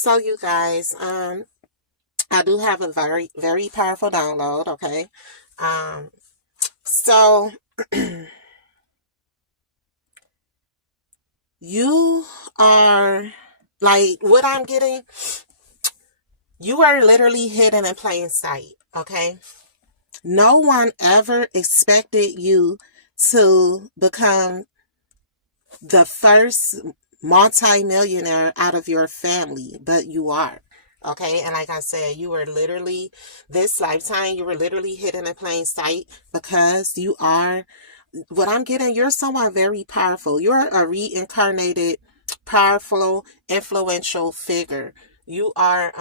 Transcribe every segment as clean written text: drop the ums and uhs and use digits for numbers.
So you guys, I do have a very, very powerful download, okay? Um, so you are like what I'm getting, you are literally hidden in plain sight, okay? No one ever expected you to become the first multimillionaire out of your family, but you are. Okay, and like I said, you were literally, this lifetime, you were literally hidden in plain sight because you are, what I'm getting, you're someone very powerful. You're a reincarnated, powerful, influential figure. You are,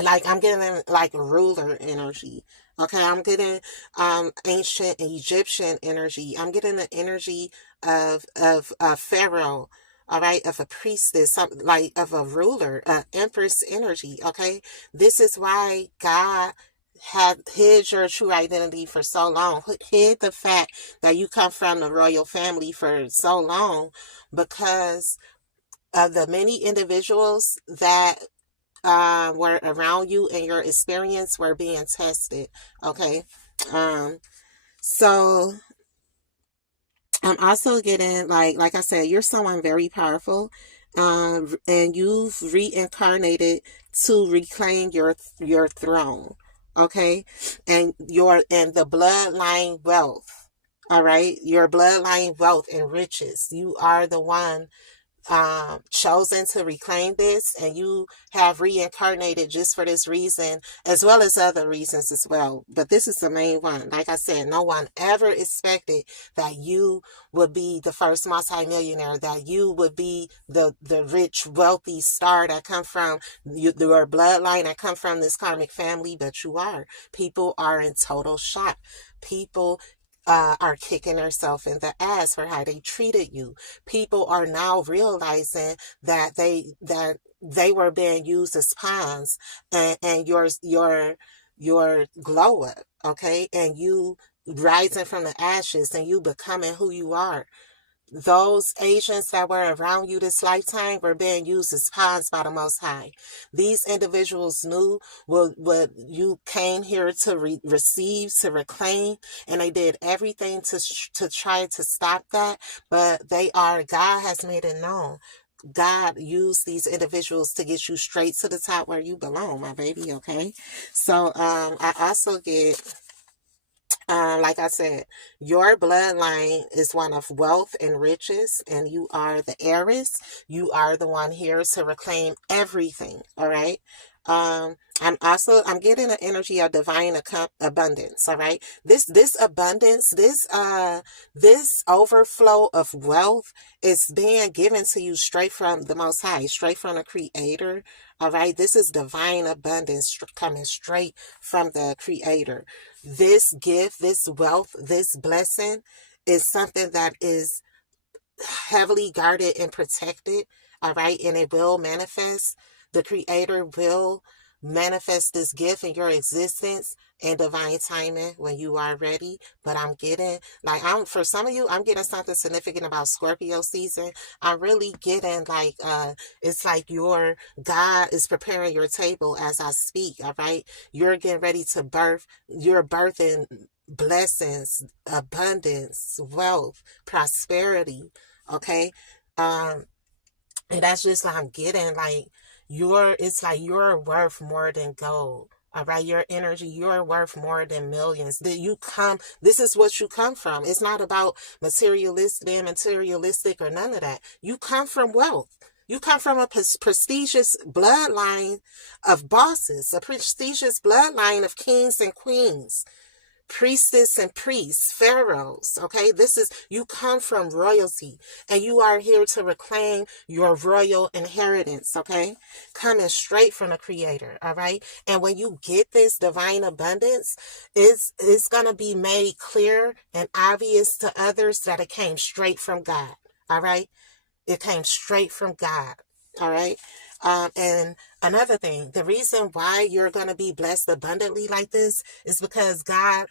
like I'm getting like ruler energy. Okay, I'm getting ancient Egyptian energy. I'm getting the energy of a pharaoh, all right, of a priestess, something like of a ruler, empress energy. Okay, this is why God had hid your true identity for so long, hid the fact that you come from the royal family for so long, because of the many individuals that were around you and your experience were being tested. Okay. Um, so I'm also getting like I said, you're someone very powerful. And you've reincarnated to reclaim your throne. Okay. And the bloodline wealth. All right. Your bloodline wealth and riches. You are the one chosen to reclaim this, and you have reincarnated just for this reason, as well as other reasons as well. But this is the main one. Like I said, no one ever expected that you would be the first multimillionaire, that you would be the rich, wealthy star that come from your bloodline, that come from this karmic family, but you are. People are in total shock. People are kicking themselves in the ass for how they treated you. People are now realizing that they were being used as pawns, and your glow up, okay, and you rising from the ashes and you becoming who you are. Those agents that were around you this lifetime were being used as pawns by the Most High. These individuals knew what you came here to receive, to reclaim, and they did everything to try to stop that. But God has made it known. God used these individuals to get you straight to the top where you belong, my baby, okay? So I also get, like I said, your bloodline is one of wealth and riches, and you are the heiress. You are the one here to reclaim everything. All right. I'm getting an energy of divine abundance. All right. This abundance, this overflow of wealth is being given to you straight from the Most High, straight from the Creator. All right. This is divine abundance coming straight from the Creator. This gift, this wealth, this blessing is something that is heavily guarded and protected. All right. And it will manifest. The Creator will manifest this gift in your existence in divine timing when you are ready. But I'm getting, for some of you, I'm getting something significant about Scorpio season. I'm really getting it's like your God is preparing your table as I speak. All right. You're getting ready to birth. You're birthing blessings, abundance, wealth, prosperity. Okay. And that's just what I'm getting. It's like you're worth more than gold. All right, your energy, you're worth more than millions. This is what you come from. It's not about being materialistic or none of that. You come from wealth. You come from a prestigious bloodline of bosses, a prestigious bloodline of kings and queens, priestess and priests, pharaohs. Okay, you come from royalty, and you are here to reclaim your royal inheritance. Okay, coming straight from the Creator. All right, and when you get this divine abundance, it's gonna be made clear and obvious to others that it came straight from God. All right, it came straight from God. All right. And another thing, the reason why you're going to be blessed abundantly like this is because God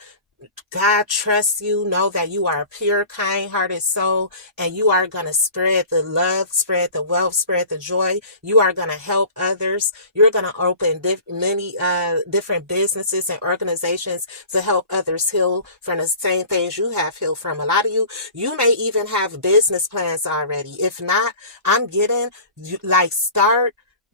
God trusts you. Know that you are a pure, kind-hearted soul, and you are going to spread the love, spread the wealth, spread the joy. You are going to help others. You're going to open many different businesses and organizations to help others heal from the same things you have healed from. A lot of you may even have business plans already. If not, I'm getting like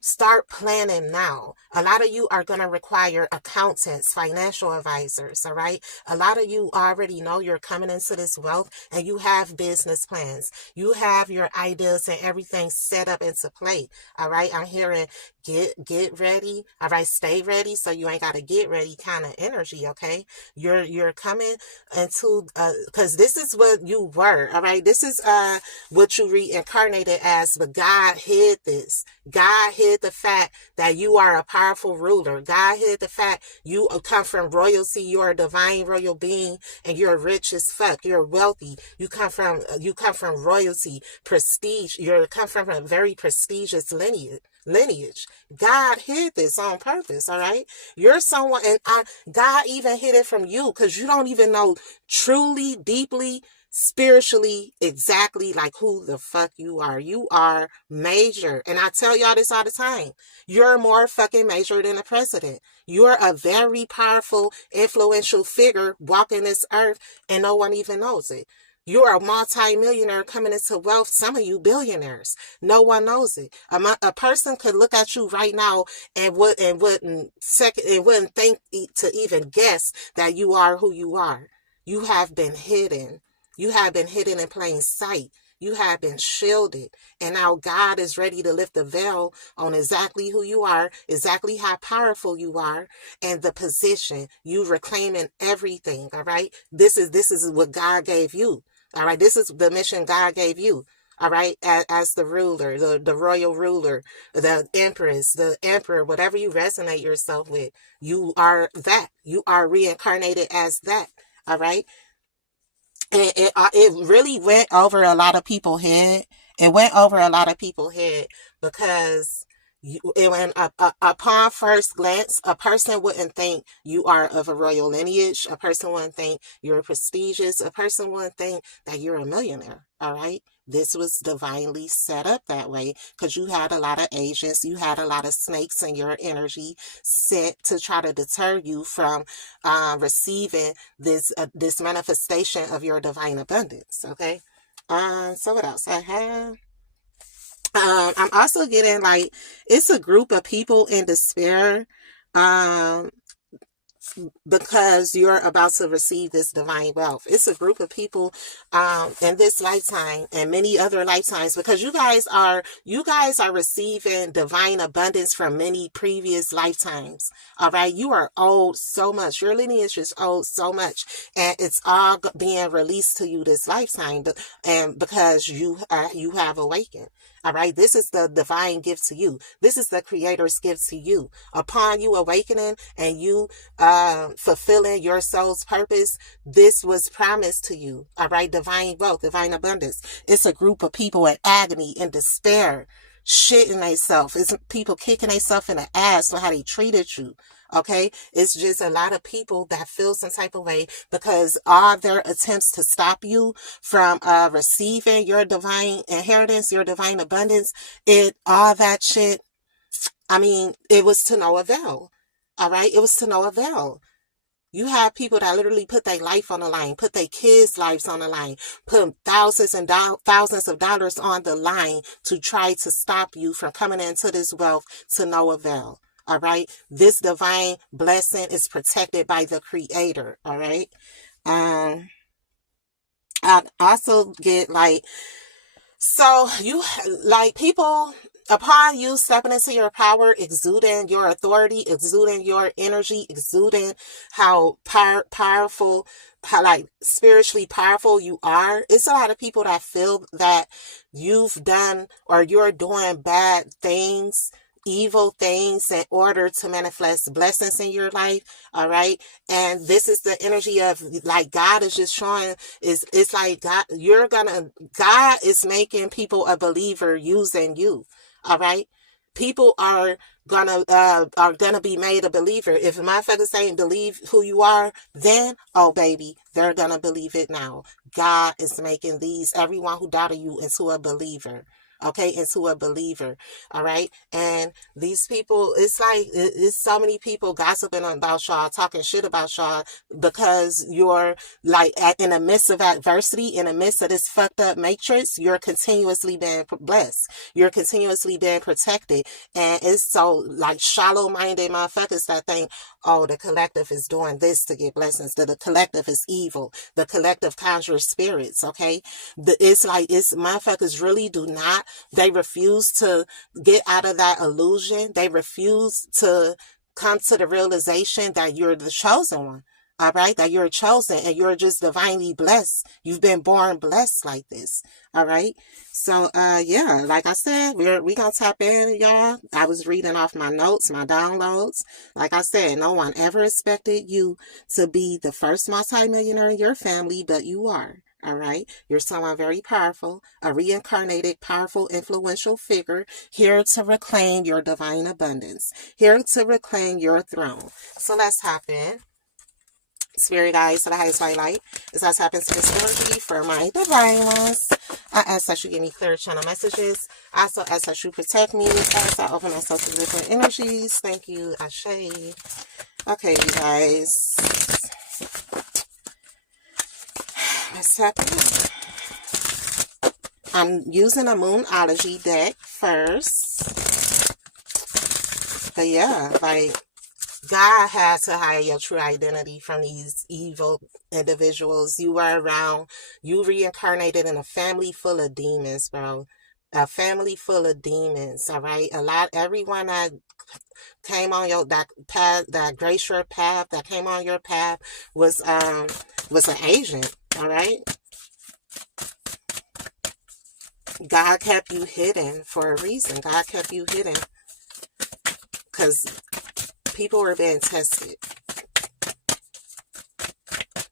Start planning now. A lot of you are going to require accountants, financial advisors, all right? A lot of you already know you're coming into this wealth and you have business plans. You have your ideas and everything set up into play, all right? I'm hearing get ready, all right? Stay ready so you ain't got to get ready kind of energy, okay? You're coming into, because this is what you were, all right? This is what you reincarnated as, but God hid this. God hid the fact that you are a powerful ruler. God hid the fact you come from royalty. You're a divine royal being, and you're rich as fuck. You're wealthy. You come from royalty, prestige. You come from a very prestigious lineage. God hid this on purpose, all right? You're someone, and God even hid it from you because you don't even know truly, deeply, spiritually exactly like who the fuck you are. You are major. And I tell y'all this all the time. You're more fucking major than the president. You're a very powerful, influential figure walking this earth and no one even knows it. You're a multi-millionaire coming into wealth. Some of you billionaires. No one knows it. A person could look at you right now and wouldn't think to even guess that you are who you are. You have been hidden. You have been hidden in plain sight. You have been shielded. And now God is ready to lift the veil on exactly who you are, exactly how powerful you are, and the position. You reclaiming everything, all right? This is what God gave you, all right? This is the mission God gave you, all right? As the ruler, the royal ruler, the empress, the emperor, whatever you resonate yourself with, you are that. You are reincarnated as that, all right? It really went over a lot of people's head. It went over a lot of people's head because upon first glance, a person wouldn't think you are of a royal lineage. A person wouldn't think you're prestigious. A person wouldn't think that you're a millionaire. All right. This was divinely set up that way because you had a lot of agents, you had a lot of snakes in your energy set to try to deter you from receiving this manifestation of your divine abundance. Okay. So what else I have? I'm also getting like it's a group of people in despair. Because you're about to receive this divine wealth. It's a group of people in this lifetime and many other lifetimes because you guys are receiving divine abundance from many previous lifetimes. All right. You are owed so much. Your lineage is owed so much, and it's all being released to you this lifetime. And because you have awakened. All right. This is the divine gift to you. This is the creator's gift to you. Upon you awakening and you fulfilling your soul's purpose, this was promised to you. All right. Divine wealth, divine abundance. It's a group of people in agony, in despair, shitting themselves. It's people kicking themselves in the ass for how they treated you. Okay, it's just a lot of people that feel some type of way because all their attempts to stop you from receiving your divine inheritance, your divine abundance, all that shit. I mean, it was to no avail. All right, it was to no avail. You have people that literally put their life on the line, put their kids' lives on the line, put thousands and thousands of dollars on the line to try to stop you from coming into this wealth to no avail. All right. This divine blessing is protected by the creator. All right. I also get like, so you like people upon you stepping into your power, exuding your authority, exuding your energy, exuding how powerful, how like spiritually powerful you are. It's a lot of people that feel that you've done or you're doing bad things, evil things in order to manifest blessings in your life. All right. And this is the energy of like God is just showing it's like God is making people a believer using you. All right. People are gonna be made a believer. If motherfuckers ain't believe who you are, then oh baby, they're gonna believe it now. God is making everyone who doubted you into a believer. Okay, into a believer. All right. And these people, it's like it's so many people gossiping about y'all, talking shit about y'all, because you're like in the midst of adversity, in the midst of this fucked up matrix, you're continuously being blessed. You're continuously being protected. And it's so like shallow-minded motherfuckers that think, oh, the collective is doing this to get blessings. The collective is evil. The collective conjures spirits, okay? It's like, it's motherfuckers really do not, they refuse to get out of that illusion. They refuse to come to the realization that you're the chosen one. All right, that you're chosen and you're just divinely blessed. You've been born blessed like this. All right. So yeah, like I said, we gonna tap in, y'all. I was reading off my notes, my downloads. Like I said, no one ever expected you to be the first multimillionaire in your family, but you are. All right. You're someone very powerful, a reincarnated, powerful, influential figure here to reclaim your divine abundance, here to reclaim your throne. So let's hop in. Spirit guides to the highest white light. As I tap into this energy for my divine ones, I ask that you give me clear channel messages. I also ask that you protect me as I open myself to different energies. Thank you, Ashe. Okay, you guys. Let's tap in. I'm using a Moonology deck first. But yeah, like, God had to hide your true identity from these evil individuals. You were around, you reincarnated in a family full of demons, bro. A family full of demons, all right? Everyone that came on that path, that gracious path, that came on your path was an agent, all right? God kept you hidden for a reason. God kept you hidden because people were being tested.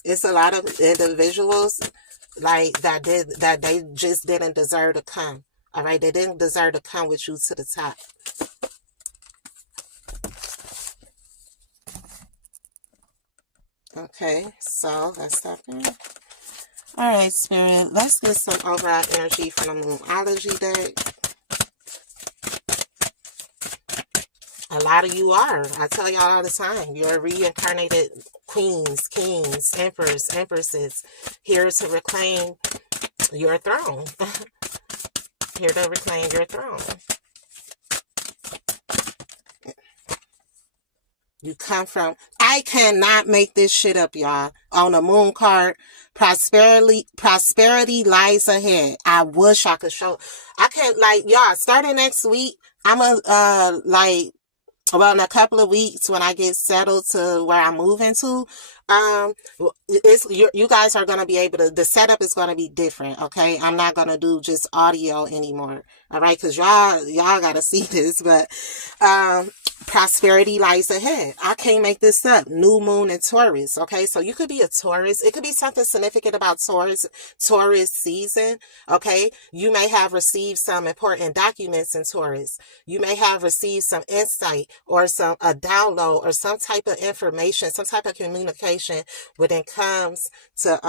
It's a lot of individuals like that they just didn't deserve to come. All right, they didn't deserve to come with you to the top. Okay, so let's stop there. All right, Spirit, let's get some overall energy from the Moonology deck. A lot of you are. I tell y'all all the time. You're reincarnated queens, kings, emperors, empresses, here to reclaim your throne. Here to reclaim your throne. You come from, I cannot make this shit up, y'all. On the moon card, prosperity lies ahead. I wish I could show. I can't, like, y'all, starting next week, I'm well, in a couple of weeks when I get settled to where I'm moving to, you guys are going to be able to, the setup is going to be different, okay? I'm not going to do just audio anymore, all right? Because y'all got to see this, but prosperity lies ahead. I can't make this up. New moon in Taurus, okay? So you could be a Taurus. It could be something significant about Taurus season, okay? You may have received some important documents in Taurus. You may have received some insight or a download or some type of information, some type of communication when it comes to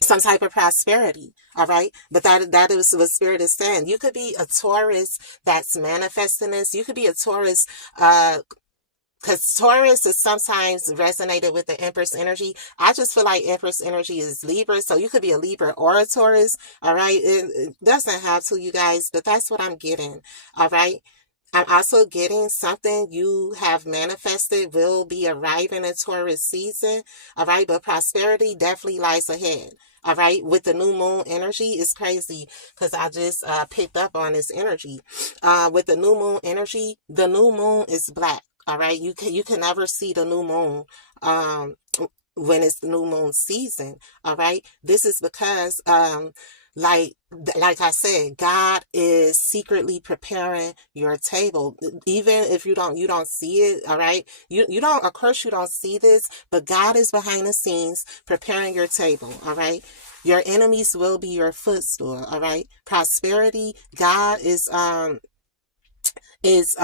some type of prosperity, all right? But that is what Spirit is saying. You could be a Taurus that's manifesting this. You could be a Taurus, because Taurus is sometimes resonated with the Empress energy. I just feel like Empress energy is Libra, so you could be a Libra or a Taurus, all right? It doesn't have to, you guys, but that's what I'm getting, all right? I'm also getting something you have manifested will be arriving in Taurus season. All right. But prosperity definitely lies ahead. All right. With the new moon energy, it's crazy because I just picked up on this energy. With the new moon energy, the new moon is black. All right. You can never see the new moon when it's the new moon season. All right. This is because like I said, God is secretly preparing your table. Even if you don't see it, all right? You don't, of course you don't see this, but God is behind the scenes preparing your table, all right? Your enemies will be your footstool, all right? Prosperity, God is is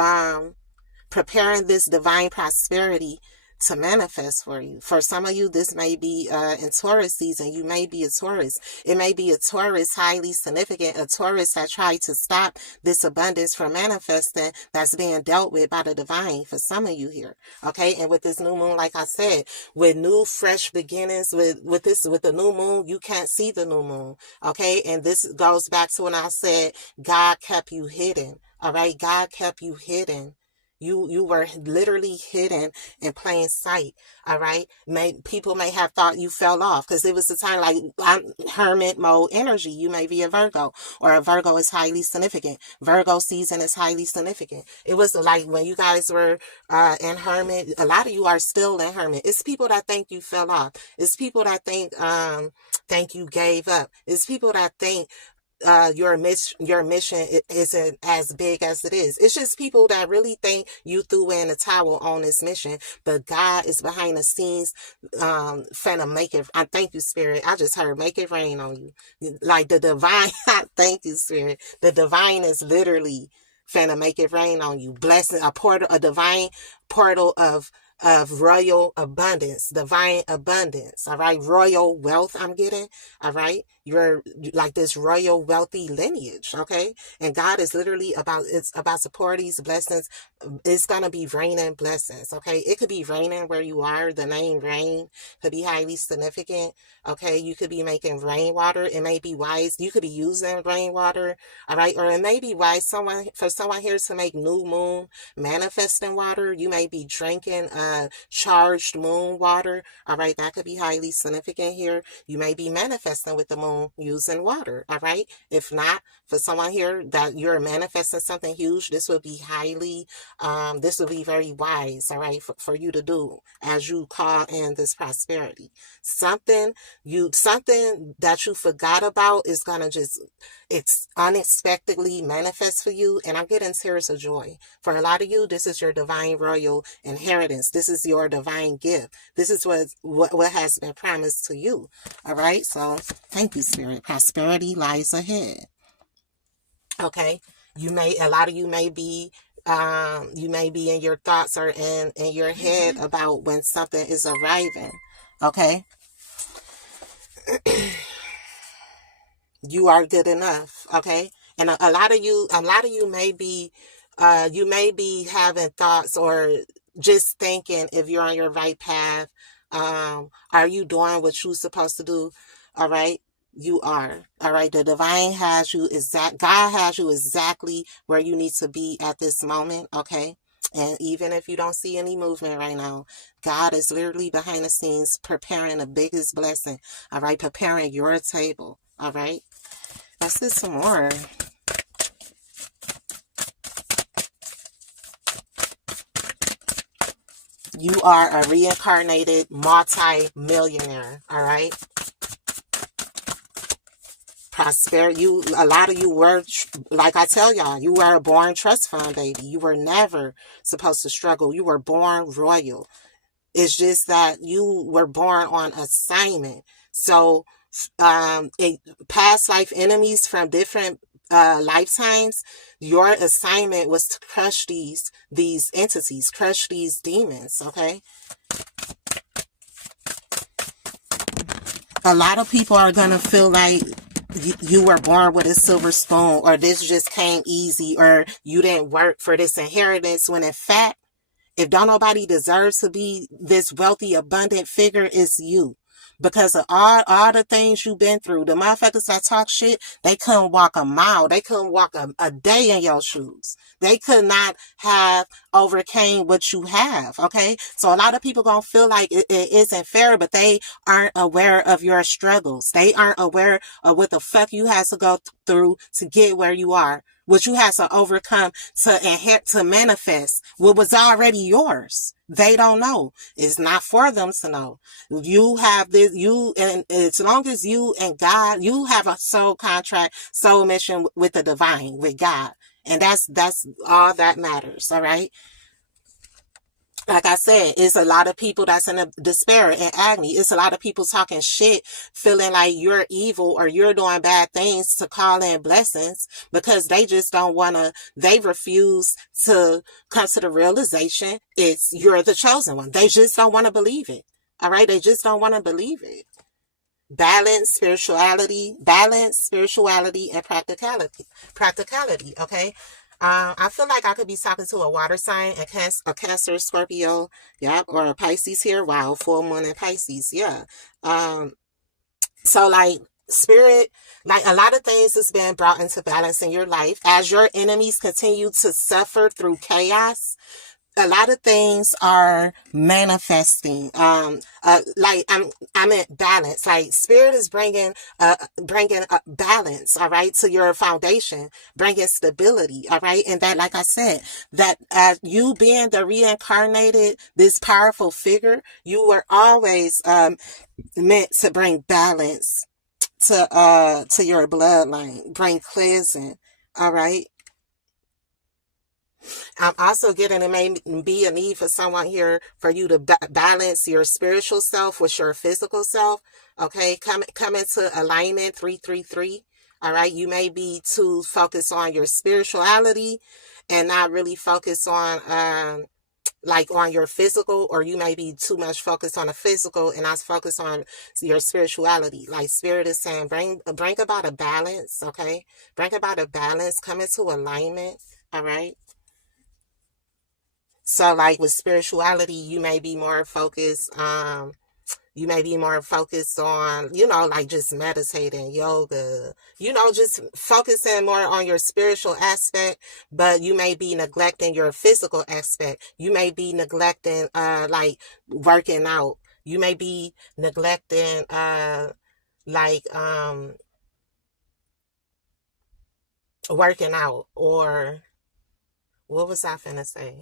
preparing this divine prosperity to manifest for you. For some of you, this may be in Taurus season. You may be a Taurus. It may be a Taurus highly significant, a Taurus that tried to stop this abundance from manifesting that's being dealt with by the divine for some of you here. Okay, and with this new moon, like I said, with new fresh beginnings, with the new moon, you can't see the new moon. Okay, and this goes back to when I said God kept you hidden. All right, God kept you hidden. You were literally hidden in plain sight. All right. People may have thought you fell off because it was the time like hermit mode energy. You may be a Virgo, or a Virgo is highly significant. Virgo season is highly significant. It was like when you guys were in hermit. A lot of you are still in hermit. It's people that think you fell off. It's people that think you gave up. It's people that think your mission isn't as big as it is. It's just people that really think you threw in a towel on this mission, but God is behind the scenes, finna make it. I thank you, Spirit. I just heard make it rain on you, like the divine. I thank you, Spirit. The divine is literally finna make it rain on you. Blessing, a divine portal of royal abundance, divine abundance. All right, royal wealth. I'm getting. All right, you're like this royal wealthy lineage. Okay, and God is literally it's about support these blessings. It's gonna be raining blessings. Okay, it could be raining where you are. The name rain could be highly significant. Okay, you could be making rainwater. It may be wise. You could be using rainwater. All right, or it may be wise for someone here to make new moon manifesting water. You may be drinking charged moon water. All right, that could be highly significant here. You may be manifesting with the moon using water. All right, if not, for someone here that you're manifesting something huge, this would be this would be very wise. All right, for you to do as you call in this prosperity. Something that you forgot about is gonna it's unexpectedly manifest for you, and I'm getting tears of joy. For a lot of you, this is your divine royal inheritance. This is your divine gift. This is what has been promised to you. All right, so thank you, Spirit. Prosperity lies ahead. Okay, a lot of you may be in your thoughts or in your head about when something is arriving. Okay, you are good enough. Okay, and a lot of you may be having thoughts or just thinking if you're on your right path. Are you doing what you're supposed to do? All right, you are. All right, the divine has you God has you exactly where you need to be at this moment. Okay, and even if you don't see any movement right now, God is literally behind the scenes preparing the biggest blessing. All right, preparing your table. All right, let's do some more. You are a reincarnated multi-millionaire. All right, prosperity. A lot of you were, like I tell y'all, you were a born trust fund baby. You were never supposed to struggle. You were born royal. It's just that you were born on assignment. So, past life enemies from different lifetimes, your assignment was to crush these entities, crush these demons. Okay. A lot of people are gonna feel like you were born with a silver spoon, or this just came easy, or you didn't work for this inheritance, when in fact, if don't nobody deserves to be this wealthy, abundant figure, it's you. Because of all the things you've been through. The motherfuckers that talk shit, they couldn't walk a mile. They couldn't walk a day in your shoes. They could not have overcame what you have. Okay. So a lot of people gonna feel like it isn't fair, but they aren't aware of your struggles. They aren't aware of what the fuck you had to go through to get where you are. What you had to overcome to manifest what was already yours. They don't know. It's not for them to know. You have this, and as long as you and God, you have a soul contract, soul mission with the divine, with God. And that's all that matters. All right. like I said, it's a lot of people that's in a despair and agony. It's a lot of people talking shit, feeling like you're evil or you're doing bad things to call in blessings because they just don't want to, they refuse to come to the realization it's you're the chosen one. They just don't want to believe it. All right. They just don't want to believe it. Balance, spirituality, and practicality. Okay. I feel like I could be talking to a water sign, a Cancer, Scorpio, yeah, or a Pisces here. Wow, full moon in Pisces, yeah. So like spirit, like a lot of things has been brought into balance in your life as your enemies continue to suffer through chaos. A lot of things are manifesting. Like I'm at balance. Like spirit is bringing a balance, all right, to your foundation, bringing stability, all right. And that, like I said, that you being the reincarnated, this powerful figure, you were always meant to bring balance to your bloodline, bring cleansing, all right. I'm also getting, it may be a need for someone here for you to balance your spiritual self with your physical self. Okay, come into alignment 333. All right, you may be too focused on your spirituality and not really focus on like on your physical, or you may be too much focused on the physical and not focus on your spirituality. Like spirit is saying, bring about a balance. Okay, bring about a balance, come into alignment. All right. So like with spirituality, you may be more focused on, like just meditating, yoga, just focusing more on your spiritual aspect, but you may be neglecting your physical aspect. You may be neglecting, like working out. You may be neglecting, like, working out, or what was I finna say?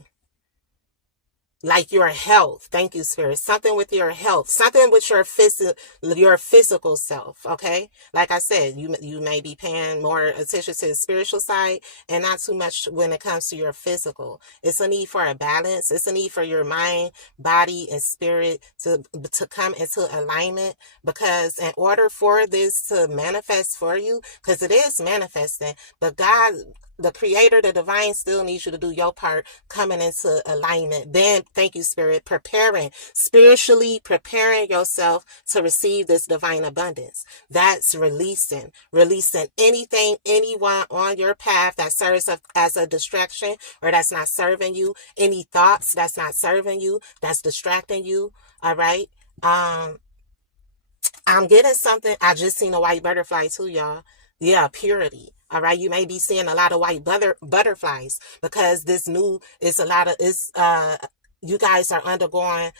Like your health. Thank you, spirit. Something with your health, something with your physical self. Okay. Like I said, you may be paying more attention to the spiritual side and not too much when it comes to your physical. It's a need for a balance. It's a need for your mind, body, and spirit to come into alignment, because in order for this to manifest for you, because it is manifesting, but God, the creator, the divine, still needs you to do your part, coming into alignment. Then, thank you, spirit, spiritually preparing yourself to receive this divine abundance. That's releasing anything, anyone on your path that serves as a distraction or that's not serving you, any thoughts that's not serving you, that's distracting you. All right. I'm getting something. I just seen a white butterfly too, y'all. Yeah, purity. All right. You may be seeing a lot of white butterflies because this new, you guys are undergoing,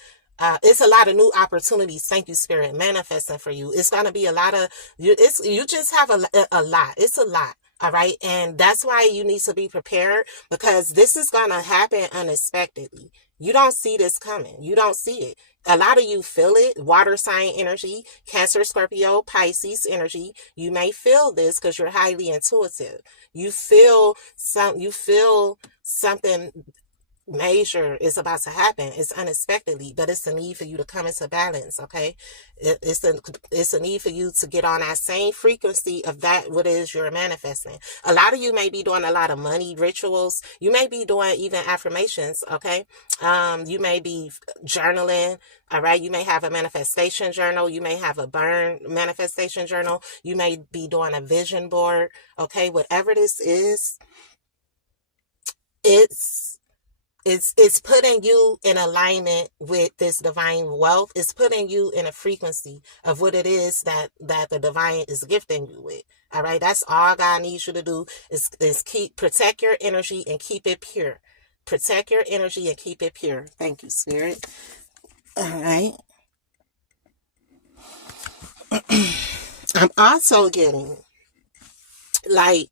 it's a lot of new opportunities. Thank you, spirit, manifesting for you. It's going to be a lot of, you just have a lot. It's a lot. All right. And that's why you need to be prepared, because this is going to happen unexpectedly. You don't see this coming. You don't see it. A lot of you feel it. Water sign energy, Cancer, Scorpio, Pisces energy. You may feel this because you're highly intuitive. You feel something major is about to happen. It's unexpectedly, but it's a need for you to come into balance. Okay, it's a need for you to get on that same frequency of that what it is you're manifesting. A lot of you may be doing a lot of money rituals. You may be doing even affirmations. Okay, you may be journaling. All right, you may have a manifestation journal. You may have a burn manifestation journal. You may be doing a vision board. Okay, whatever this is, it's putting you in alignment with this divine wealth. It's putting you in a frequency of what it is that the divine is gifting you with. All right. That's all God needs you to do is protect your energy and keep it pure. Protect your energy and keep it pure. Thank you, spirit. All right. I'm also getting like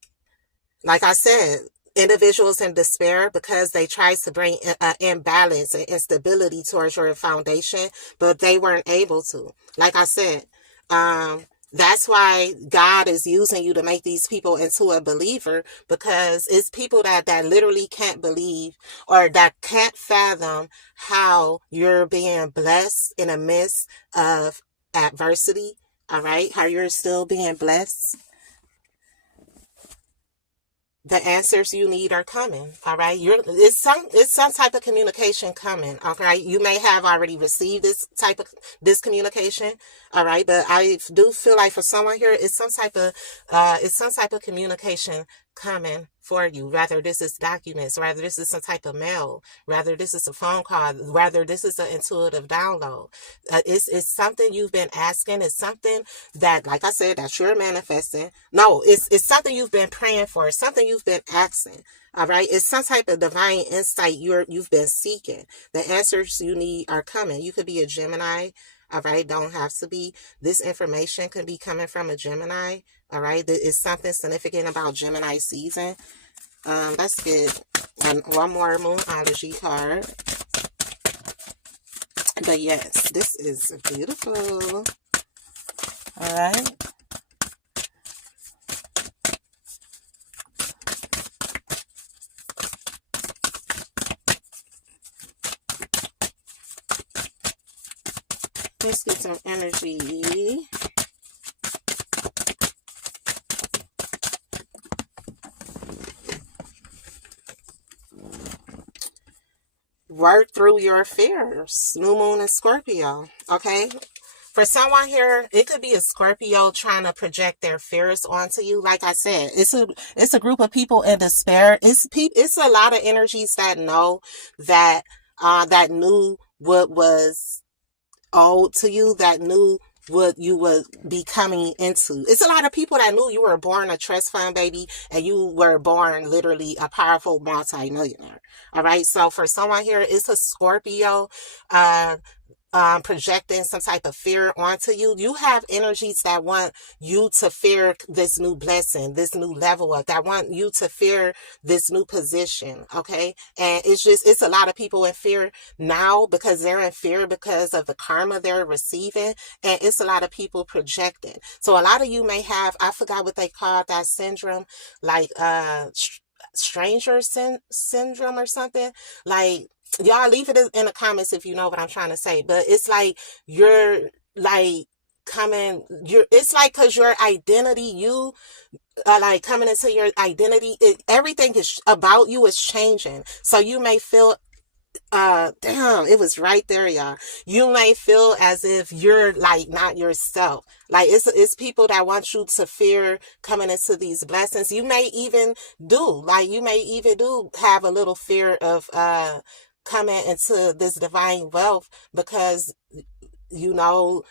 I said, individuals in despair because they tried to bring imbalance and instability towards your foundation, but they weren't able to. Like I said, That's why God is using you to make these people into a believer, because it's people that literally can't believe or that can't fathom how you're being blessed in the midst of adversity. All right. How you're still being blessed. The answers you need are coming. All right. It's some type of communication coming. Okay. You may have already received this communication. All right. But I do feel like for someone here, it's some type of communication coming for you. Rather this is documents, rather this is some type of mail, rather this is a phone call, rather this is an intuitive download. It's something you've been asking. It's something that, like I said, that you're manifesting. No, it's something you've been praying for. It's something you've been asking. All right. It's some type of divine insight you've been seeking. The answers you need are coming. You could be a Gemini. All right. Don't have to be. This information could be coming from a Gemini. All right. It's something significant about Gemini season. Let's get one more Moonology card. But yes, this is beautiful. All right. Let's get some energy. Work through your fears. New moon in Scorpio. Okay. For someone here, it could be a Scorpio trying to project their fears onto you. Like I said, it's a group of people in despair. It's a lot of energies that know that that knew what was owed to you, that knew what you would be coming into. It's a lot of people that knew you were born a trust fund baby and you were born literally a powerful multi-millionaire. All right. So for someone here, it's a Scorpio, projecting some type of fear onto you. You have energies that want you to fear this new blessing, this new level up, that want you to fear this new position. Okay. And it's a lot of people in fear now because they're in fear because of the karma they're receiving. And it's a lot of people projecting. So a lot of you may have, I forgot what they call that syndrome, like, stranger syndrome or something. Like, y'all leave it in the comments if you know what I'm trying to say. But it's like you're like it's like because your identity, you are like coming into your identity, everything is about you is changing. So you may feel damn, it was right there, y'all. You may feel as if you're like not yourself. Like it's people that want you to fear coming into these blessings. You may even do have a little fear of coming into this divine wealth, because your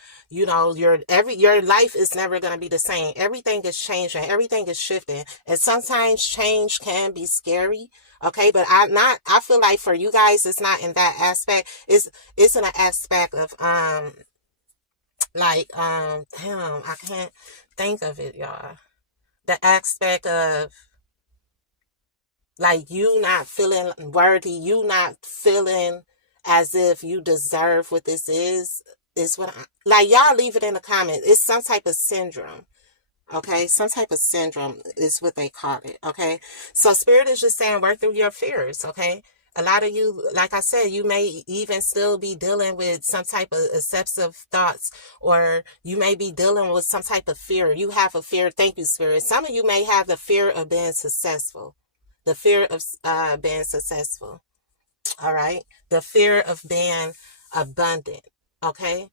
life is never going to be the same. Everything is changing, everything is shifting, and sometimes change can be scary. Okay, but I feel like for you guys, it's not in that aspect. It's in an aspect of damn, I can't think of it, y'all. The aspect of like you not feeling worthy, you not feeling as if you deserve what this is what like, y'all leave it in the comments. It's some type of syndrome. Okay, some type of syndrome is what they call it. Okay, so Spirit is just saying work through your fears. Okay, a lot of you, like I said, you may even still be dealing with some type of obsessive thoughts, or you may be dealing with some type of fear. You have a fear. Thank you, Spirit. Some of you may have the fear of being successful. The fear of being successful. All right, the fear of being abundant. Okay,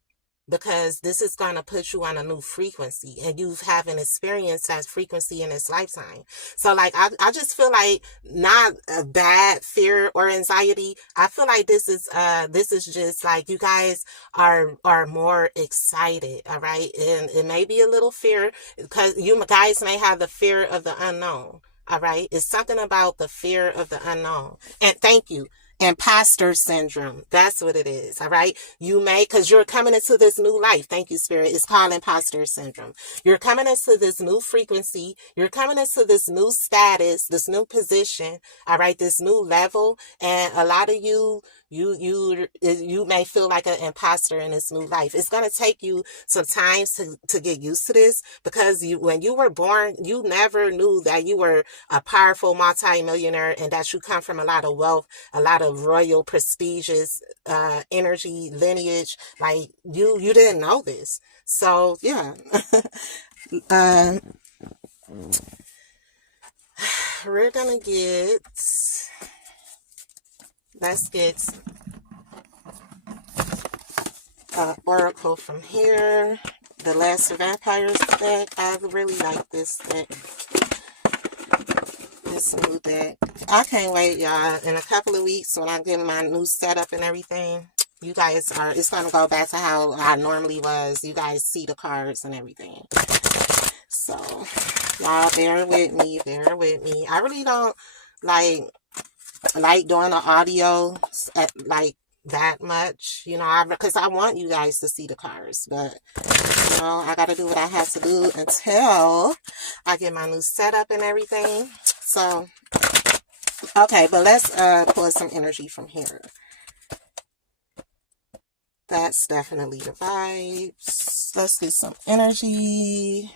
because this is going to put you on a new frequency, and you haven't experienced that frequency in this lifetime. So like, I just feel like not a bad fear or anxiety. I feel like this is just like you guys are more excited. All right. And it may be a little fear because you guys may have the fear of the unknown. All right. It's something about the fear of the unknown. And thank you. Imposter syndrome. That's what it is. All right. You may, because you're coming into this new life. Thank you, Spirit. It's called imposter syndrome. You're coming into this new frequency. You're coming into this new status, this new position. All right. This new level. And a lot of you may feel like an imposter in this new life. It's going to take you some time to get used to this, because when you were born, you never knew that you were a powerful multimillionaire and that you come from a lot of wealth, a lot of royal, prestigious energy, lineage. Like you didn't know this. So yeah. We're gonna let's get Oracle from here. The Last Vampires deck. I really like this deck. This new deck. I can't wait, y'all. In a couple of weeks, when I get my new setup and everything, you guys it's going to go back to how I normally was. You guys see the cards and everything. So, y'all bear with me. Bear with me. I really don't like doing the audio like that much, you know, because I want you guys to see the cards, but you know, I gotta do what I have to do until I get my new setup and everything. So okay, but let's pull some energy from here. That's definitely the vibes. Let's get some energy.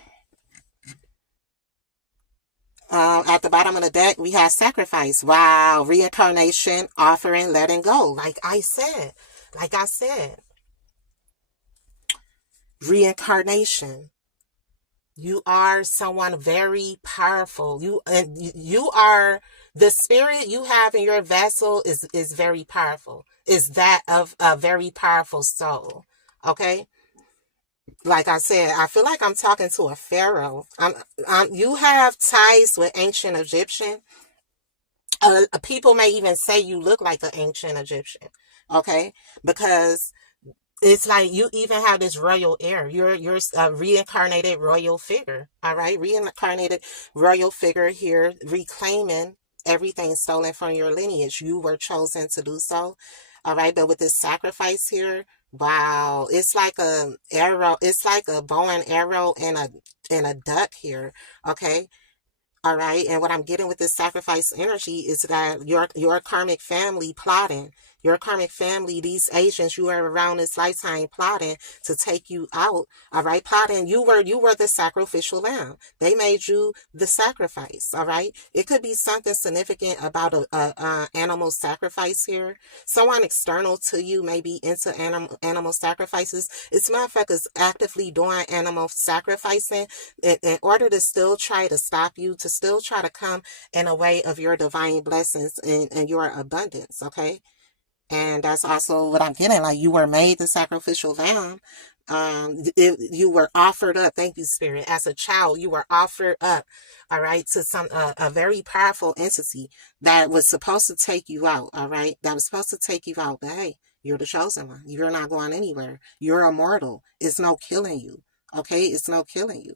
At the bottom of the deck, we have sacrifice. Wow. Reincarnation, offering, letting go. Like I said. Reincarnation. You are someone very powerful. You are, the spirit you have in your vessel is very powerful. Is that of a very powerful soul. Okay? Like I said, I feel like I'm talking to a pharaoh. You have ties with ancient Egyptian. People may even say you look like an ancient Egyptian. Okay? Because it's like you even have this royal air. You're a reincarnated royal figure. All right? Reincarnated royal figure here, reclaiming everything stolen from your lineage. You were chosen to do so. All right? But with this sacrifice here, wow, it's like a arrow. It's like a bow and arrow and a duck here. Okay. All right. And what I'm getting with this sacrifice energy is that your karmic family plotting. Your karmic family, these agents you were around this lifetime plotting to take you out. All right. Plotting. You were the sacrificial lamb. They made you the sacrifice. All right. It could be something significant about a animal sacrifice here. Someone external to you may be into animal sacrifices. It's motherfuckers actively doing animal sacrificing in order to still try to stop you, to still try to come in a way of your divine blessings and your abundance. Okay. And that's also what I'm getting. Like, you were made the sacrificial lamb. You were offered up. Thank you, Spirit. As a child, you were offered up. All right, to a very powerful entity that was supposed to take you out. All right, that was supposed to take you out. But hey, you're the chosen one. You're not going anywhere. You're immortal. It's no killing you. Okay, it's no killing you.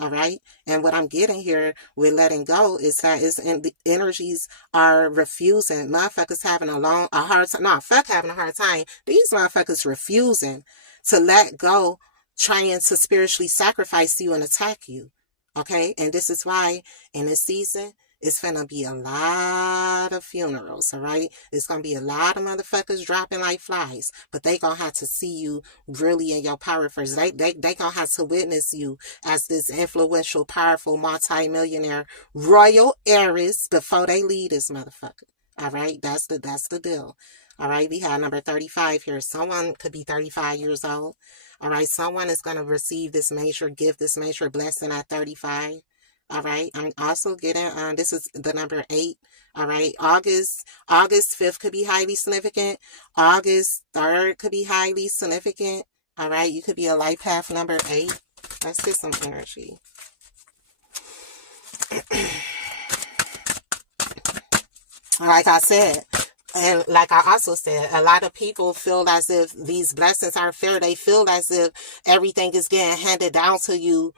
All right. And what I'm getting here with letting go is that the energies are refusing. Motherfuckers having a hard time. No, fuck having a hard time. These motherfuckers refusing to let go, trying to spiritually sacrifice you and attack you. Okay. And this is why in this season, it's going to be a lot of funerals, all right? It's going to be a lot of motherfuckers dropping like flies, but they going to have to see you really in your power first. They going to have to witness you as this influential, powerful, multi-millionaire royal heiress before they leave this motherfucker, all right? That's the deal. All right, we have number 35 here. Someone could be 35 years old. All right, someone is going to receive this major gift, this major blessing at 35. All right. I'm also getting, this is the number 8. All right. August 5th could be highly significant. August 3rd could be highly significant. All right. You could be a life path number 8. Let's get some energy. Like I said, and like I also said, a lot of people feel as if these blessings aren't fair. They feel as if everything is getting handed down to you,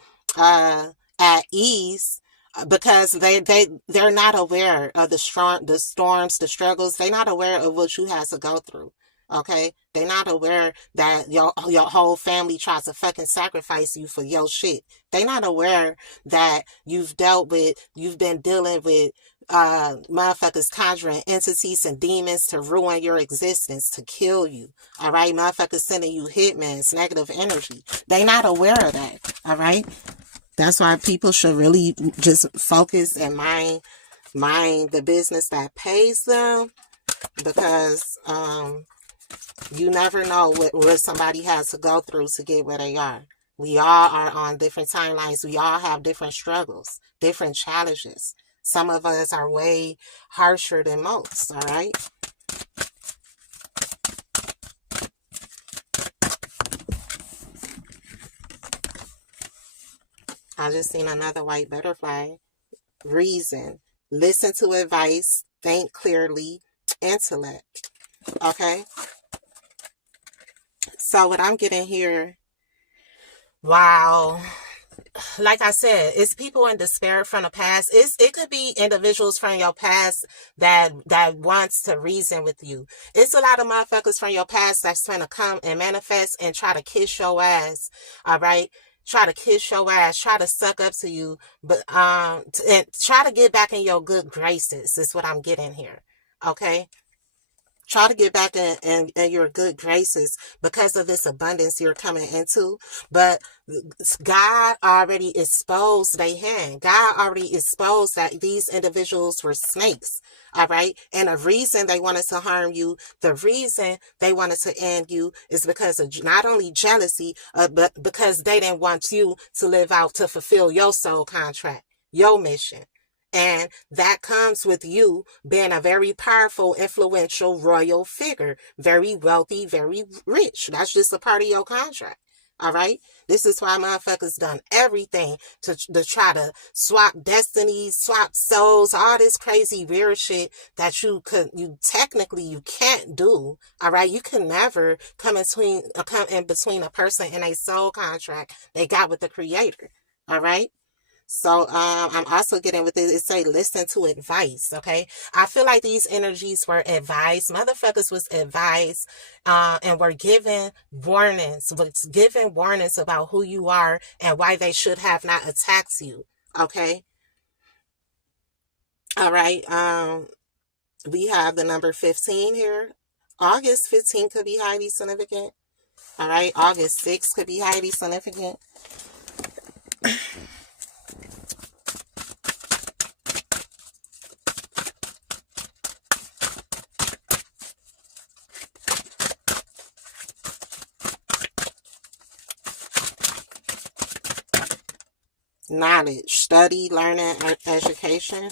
at ease. because they're not aware of the storms, the struggles. They're not aware of what you had to go through. Okay, they're not aware that your whole family tries to fucking sacrifice you for your shit. They're not aware that you've been dealing with motherfuckers conjuring entities and demons to ruin your existence, to kill you. All right, motherfuckers sending you hitmans, negative energy. They not aware of that. All right. That's why people should really just focus and mind the business that pays them, because you never know what somebody has to go through to get where they are. We all are on different timelines. We all have different struggles, different challenges. Some of us are way harsher than most, all right? I just seen another white butterfly. Reason. Listen to advice. Think clearly. Intellect. Okay? So what I'm getting here, wow. Like I said, it's people in despair from the past. It could be individuals from your past that wants to reason with you. It's a lot of motherfuckers from your past that's trying to come and manifest and try to kiss your ass. All right. Try to kiss your ass, try to suck up to you, but and try to get back in your good graces is what I'm getting here. Okay. Try to get back in your good graces because of this abundance you're coming into. But God already exposed their hand. God already exposed that these individuals were snakes. All right. And the reason they wanted to harm you, the reason they wanted to end you is because of not only jealousy, but because they didn't want you to live out, to fulfill your soul contract, your mission. And that comes with you being a very powerful, influential, royal figure, very wealthy, very rich. That's just a part of your contract. All right. This is why motherfuckers done everything to try to swap destinies, swap souls, all this crazy weird shit that you technically you can't do. All right. You can never come in between a person and a soul contract they got with the creator. All right. So I'm also getting with it. It say listen to advice. Okay, I feel like these energies were advised. Motherfuckers was advised, and were given warnings. Was given warnings about who you are and why they should have not attacked you. Okay. All right. We have the number 15 here. August 15 could be highly significant. All right. August 6 could be highly significant. Knowledge, study, learning, education.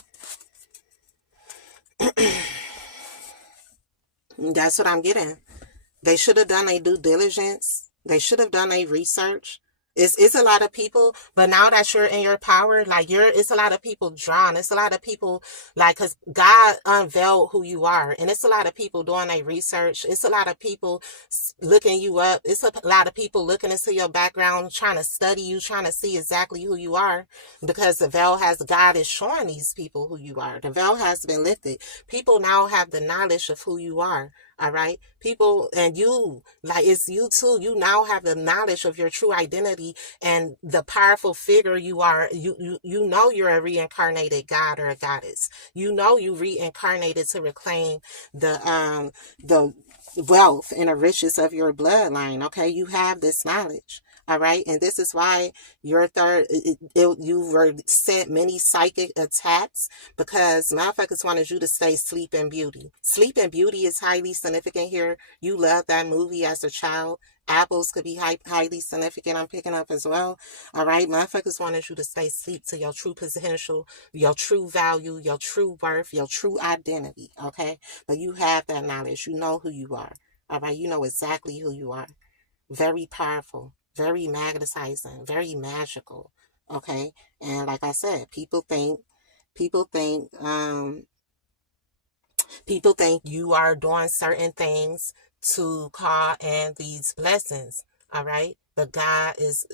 That's what I'm getting. They should have done a due diligence. They should have done a research. It's a lot of people, but now that you're in your power, like it's a lot of people drawn. It's a lot of people, like, cause God unveiled who you are, and it's a lot of people doing a research. It's a lot of people looking you up. It's a lot of people looking into your background, trying to study you, trying to see exactly who you are, because God is showing these people who you are. The veil has been lifted. People now have the knowledge of who you are. All right. People, and you, like, it's you too. You now have the knowledge of your true identity and the powerful figure you are. You know you're a reincarnated god or a goddess. You know you reincarnated to reclaim the wealth and the riches of your bloodline. Okay. You have this knowledge. All right. And this is why you were sent many psychic attacks, because motherfuckers wanted you to stay Sleeping Beauty. Sleeping Beauty is highly significant here. You loved that movie as a child. Apples could be highly significant. I'm picking up as well. All right. Motherfuckers wanted you to stay asleep to your true potential, your true value, your true worth, your true identity. Okay. But you have that knowledge. You know who you are. All right. You know exactly who you are. Very powerful, very magnetizing, very magical. Okay. And like I said, people think you are doing certain things to call in these blessings. All right. But God is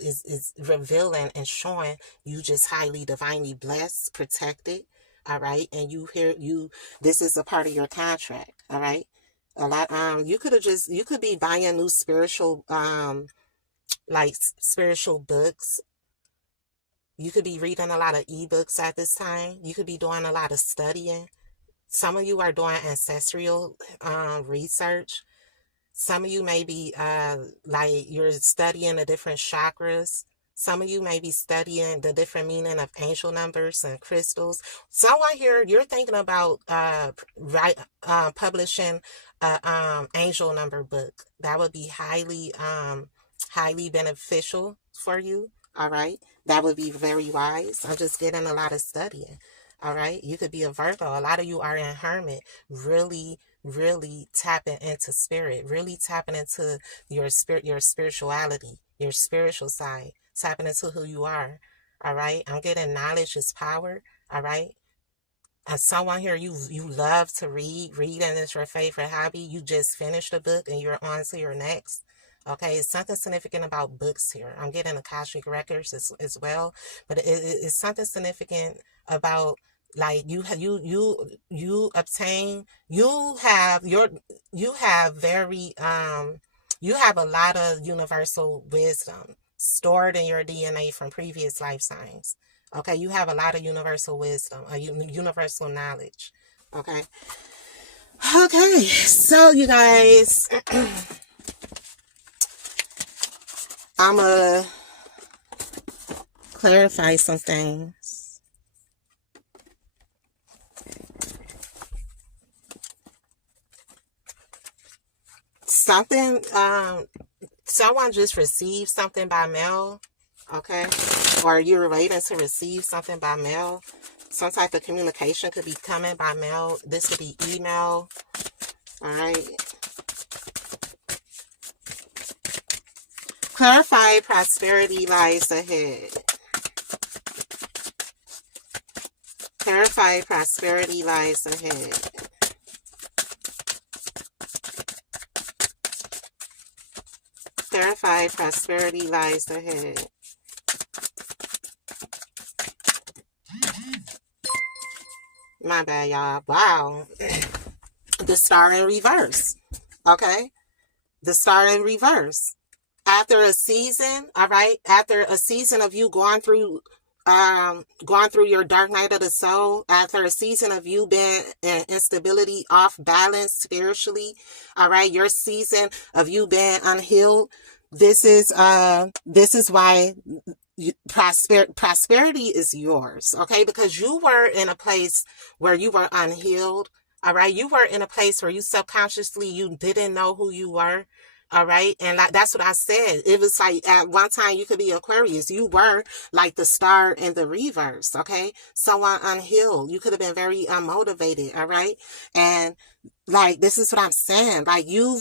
revealing and showing you just highly divinely blessed, protected, all right? And this is a part of your contract, all right? You could be buying new spiritual like spiritual books. You could be reading a lot of ebooks at this time. You could be doing a lot of studying. Some of you are doing ancestral research. Some of you may be like you're studying the different chakras. Some of you may be studying the different meaning of angel numbers and crystals. Someone here, you're thinking about publishing a angel number book. That would be highly beneficial for you. All right. That would be very wise. I'm just getting a lot of studying. All right. You could be a Virgo. A lot of you are in hermit, really tapping into spirit, really tapping into your spirit, your spirituality, your spiritual side, tapping into who you are. All right. I'm getting knowledge is power. All right. And someone here, you love to read and it's your favorite hobby. You just finished a book and you're on to your next. Okay, it's something significant about books here. I'm getting Akashic records as well, but it's something significant about like you have you have a lot of universal wisdom stored in your DNA from previous lifetimes. Okay, you have a lot of universal wisdom, universal knowledge. Okay. Okay, so you guys, I'm going to clarify some things. Someone just received something by mail, okay? Or you're waiting to receive something by mail. Some type of communication could be coming by mail. This could be email, all right? Clarify prosperity lies ahead. Clarify prosperity lies ahead. Clarify prosperity lies ahead. My bad, y'all. Wow. The star in reverse. Okay? The star in reverse. After a season, all right? After a season of you going through your dark night of the soul, after a season of you being in instability, off balance spiritually, all right? Your season of you being unhealed. This is why prosperity is yours, okay? Because you were in a place where you were unhealed, all right? You were in a place where you subconsciously, you didn't know who you were, all right? And like that's what I said. It was like at one time you could be Aquarius. You were like the star in the reverse, okay? Someone unhealed. You could have been very unmotivated, all right? And like this is what I'm saying. Like you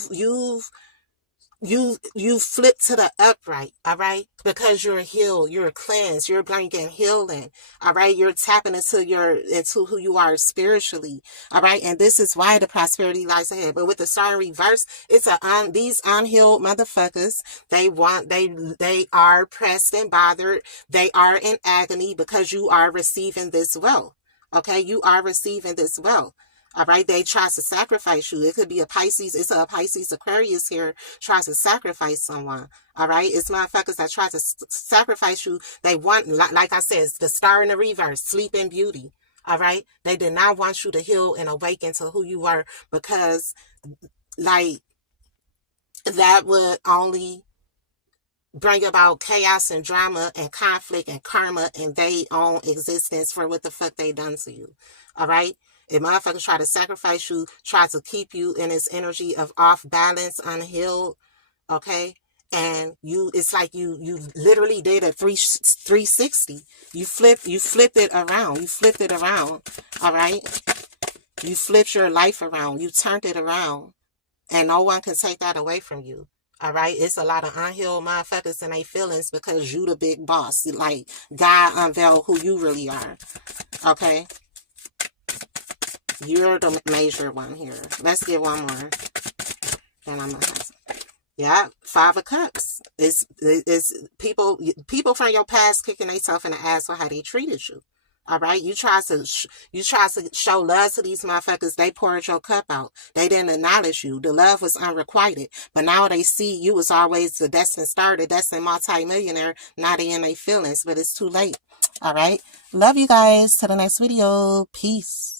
flip to the upright, all right? Because you're healed, you're cleansed, you're bringing healing, all right? You're tapping into who you are spiritually, all right? And this is why the prosperity lies ahead. But with the star in reverse, it's these unhealed motherfuckers. They are pressed and bothered. They are in agony because you are receiving this wealth, okay? You are receiving this wealth. All right, they try to sacrifice you. It could be a Pisces. It's a Pisces Aquarius here tries to sacrifice someone. All right, it's motherfuckers that try to sacrifice you. They want, like I said, the star in the reverse, Sleeping Beauty. All right, they did not want you to heal and awaken to who you were because, like, that would only bring about chaos and drama and conflict and karma and their own existence for what the fuck they done to you. All right. If motherfuckers try to sacrifice you, try to keep you in this energy of off balance, unhealed, okay? And it's like you literally did a 360. You flipped it around. You flipped it around, all right? You flipped your life around. You turned it around. And no one can take that away from you. All right, it's a lot of unhealed motherfuckers and their feelings because you the big boss. Like, God unveiled who you really are. Okay? You're the major one here. Let's get one more. Then I'm gonna have some. Yeah, Five of Cups. It's people from your past kicking themselves in the ass for how they treated you. All right, you try to show love to these motherfuckers. They poured your cup out. They didn't acknowledge you. The love was unrequited. But now they see you was always the destined star, the destined multi-millionaire. Now they in their feelings, but it's too late. All right, love you guys. To the next video. Peace.